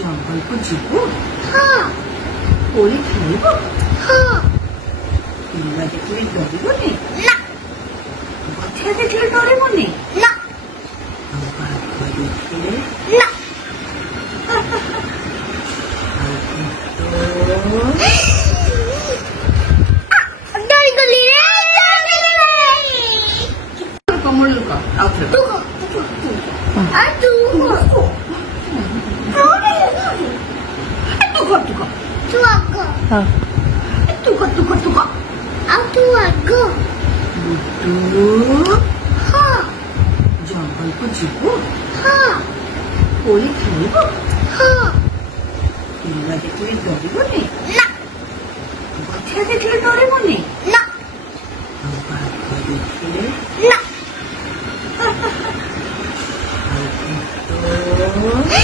जंगल को जीव कोली खाइब पिला देखले डरबनी गठिया देखले डरबनी कमल का जंगल को जीव कोली खाइब पिला देखले डरबनी गठिया देखले डरबनी देखले